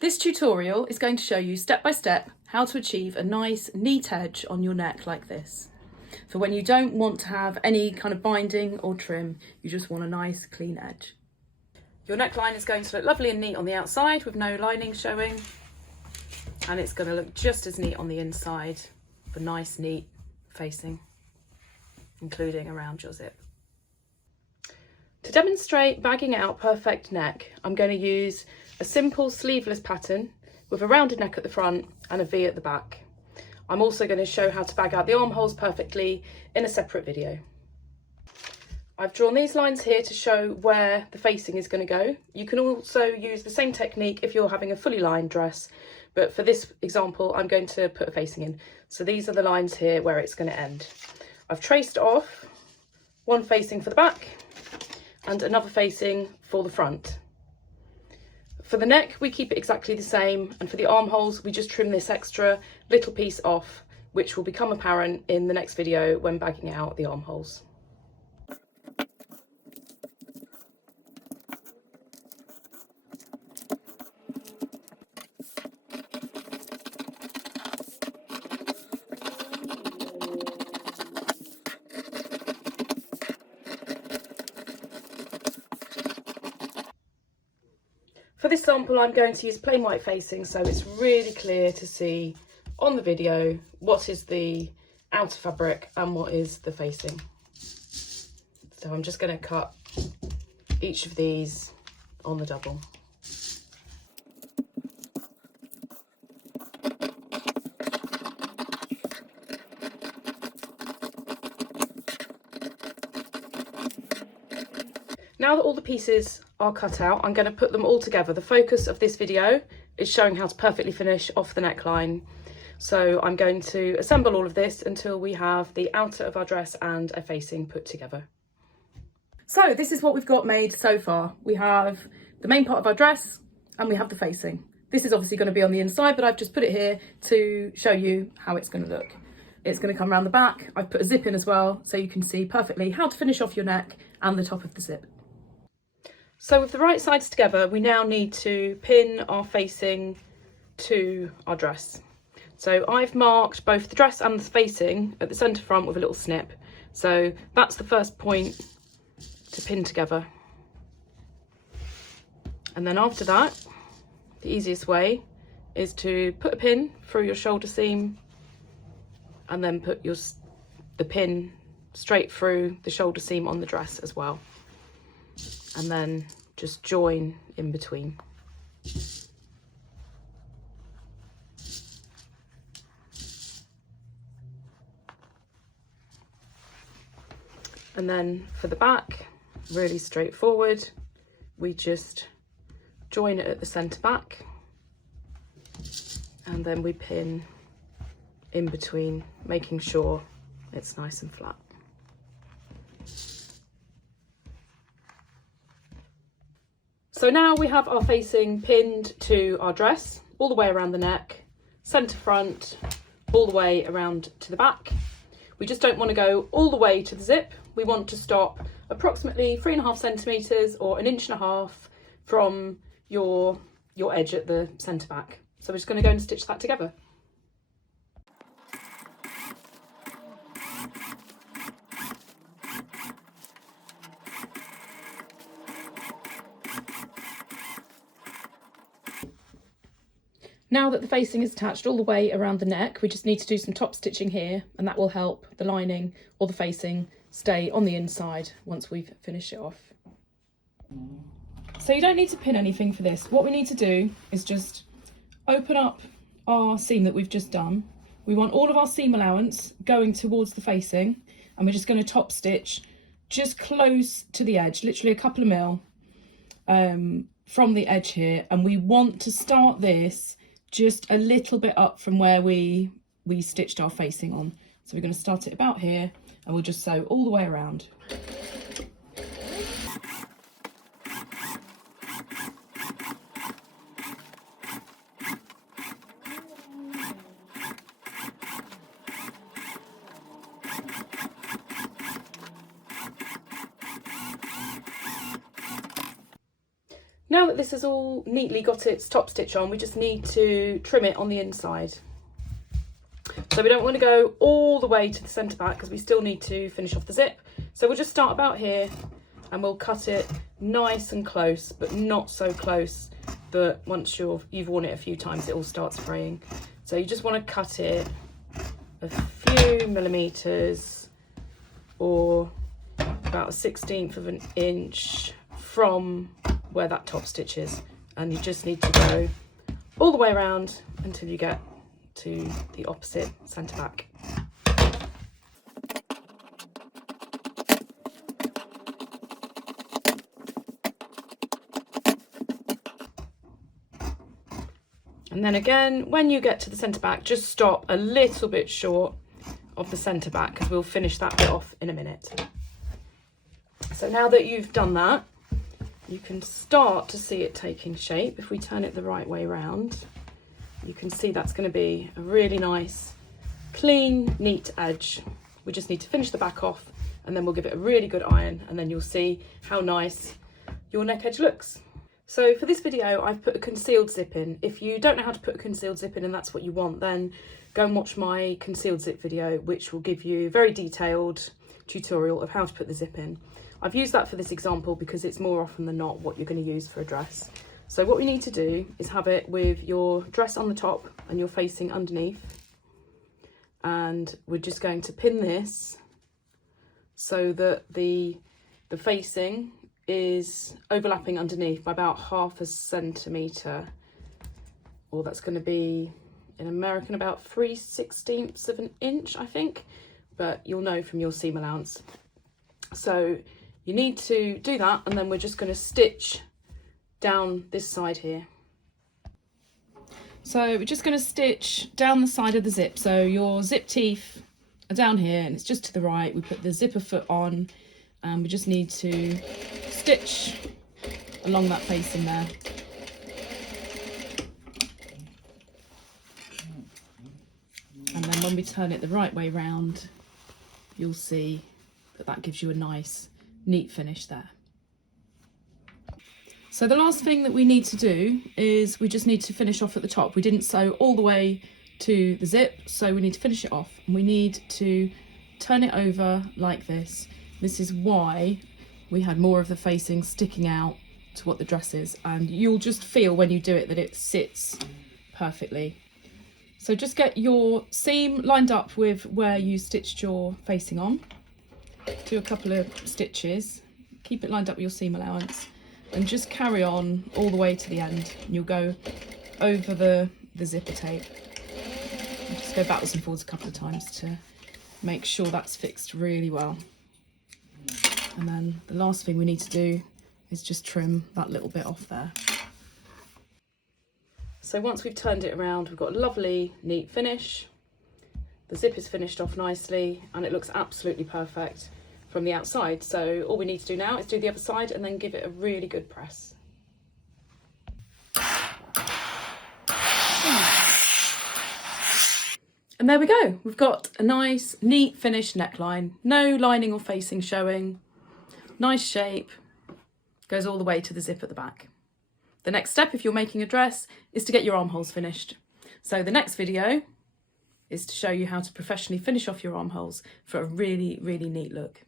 This tutorial is going to show you step by step how to achieve a nice neat edge on your neck like this. For when you don't want to have any kind of binding or trim, you just want a nice clean edge. Your neckline is going to look lovely and neat on the outside with no lining showing, and it's going to look just as neat on the inside for nice neat facing, including around your zip. To demonstrate bagging out perfect neck, I'm going to use a simple sleeveless pattern with a rounded neck at the front and a V at the back. I'm also going to show how to bag out the armholes perfectly in a separate video. I've drawn these lines here to show where the facing is going to go. You can also use the same technique if you're having a fully lined dress, but for this example I'm going to put a facing in. So these are the lines here where it's going to end. I've traced off one facing for the back and another facing for the front. For the neck we keep it exactly the same, and for the armholes we just trim this extra little piece off, which will become apparent in the next video when bagging out the armholes. For this sample I'm going to use plain white facing, so it's really clear to see on the video what is the outer fabric and what is the facing. So I'm just going to cut each of these on the double. Now that all the pieces are cut out, I'm going to put them all together. The focus of this video is showing how to perfectly finish off the neckline. So I'm going to assemble all of this until we have the outer of our dress and a facing put together. So this is what we've got made so far. We have the main part of our dress and we have the facing. This is obviously going to be on the inside, but I've just put it here to show you how it's going to look. It's going to come around the back. I've put a zip in as well, so you can see perfectly how to finish off your neck and the top of the zip. So with the right sides together, we now need to pin our facing to our dress. So I've marked both the dress and the facing at the centre front with a little snip. So that's the first point to pin together. And then after that, the easiest way is to put a pin through your shoulder seam and then put the pin straight through the shoulder seam on the dress as well. And then just join in between. And then for the back, really straightforward, we just join it at the centre back and then we pin in between, making sure it's nice and flat. So now we have our facing pinned to our dress, all the way around the neck, centre front, all the way around to the back. We just don't want to go all the way to the zip. We want to stop approximately 3.5 centimetres or 1.5 inches from your edge at the centre back. So we're just going to go and stitch that together. Now that the facing is attached all the way around the neck, we just need to do some top stitching here, and that will help the lining or the facing stay on the inside once we've finished it off. So you don't need to pin anything for this. What we need to do is just open up our seam that we've just done. We want all of our seam allowance going towards the facing, and we're just going to top stitch just close to the edge, literally a couple of mil from the edge here, and we want to start this just a little bit up from where we stitched our facing on. So we're going to start it about here and we'll just sew all the way around. Now that this has all neatly got its top stitch on, we just need to trim it on the inside. So we don't want to go all the way to the centre back because we still need to finish off the zip. So we'll just start about here and we'll cut it nice and close, but not so close that once you've worn it a few times it all starts fraying. So you just want to cut it a few millimetres or about a 1/16 of an inch from where that top stitch is, and you just need to go all the way around until you get to the opposite centre back. And then again, when you get to the centre back, just stop a little bit short of the centre back because we'll finish that bit off in a minute. So now that you've done that, you can start to see it taking shape. If we turn it the right way round, you can see that's going to be a really nice, clean, neat edge. We just need to finish the back off and then we'll give it a really good iron and then you'll see how nice your neck edge looks. So for this video, I've put a concealed zip in. If you don't know how to put a concealed zip in and that's what you want, then go and watch my concealed zip video, which will give you a very detailed tutorial of how to put the zip in. I've used that for this example because it's more often than not what you're going to use for a dress. So what we need to do is have it with your dress on the top and you're facing underneath. And we're just going to pin this so that the facing is overlapping underneath by about 1/2 centimetre, or that's going to be in American about 3/16 of an inch, I think, but you'll know from your seam allowance. So you need to do that, and then we're just going to stitch down this side here. So we're just going to stitch down the side of the zip. So your zip teeth are down here and it's just to the right. We put the zipper foot on and we just need to stitch along that facing there. And then when we turn it the right way round, you'll see that that gives you a nice, neat finish there. So the last thing that we need to do is we just need to finish off at the top. We didn't sew all the way to the zip, so we need to finish it off. And we need to turn it over like this. This is why we had more of the facing sticking out to what the dress is. And you'll just feel when you do it that it sits perfectly. So just get your seam lined up with where you stitched your facing on. Do a couple of stitches, keep it lined up with your seam allowance. And just carry on all the way to the end. And you'll go over the zipper tape. And just go backwards and forwards a couple of times to make sure that's fixed really well. And then the last thing we need to do is just trim that little bit off there. So once we've turned it around, we've got a lovely, neat finish. The zip is finished off nicely and it looks absolutely perfect from the outside. So all we need to do now is do the other side and then give it a really good press. And there we go. We've got a nice, neat finished neckline. No lining or facing showing. Nice shape. Goes all the way to the zip at the back. The next step, if you're making a dress, is to get your armholes finished. So the next video is to show you how to professionally finish off your armholes for a really, really neat look.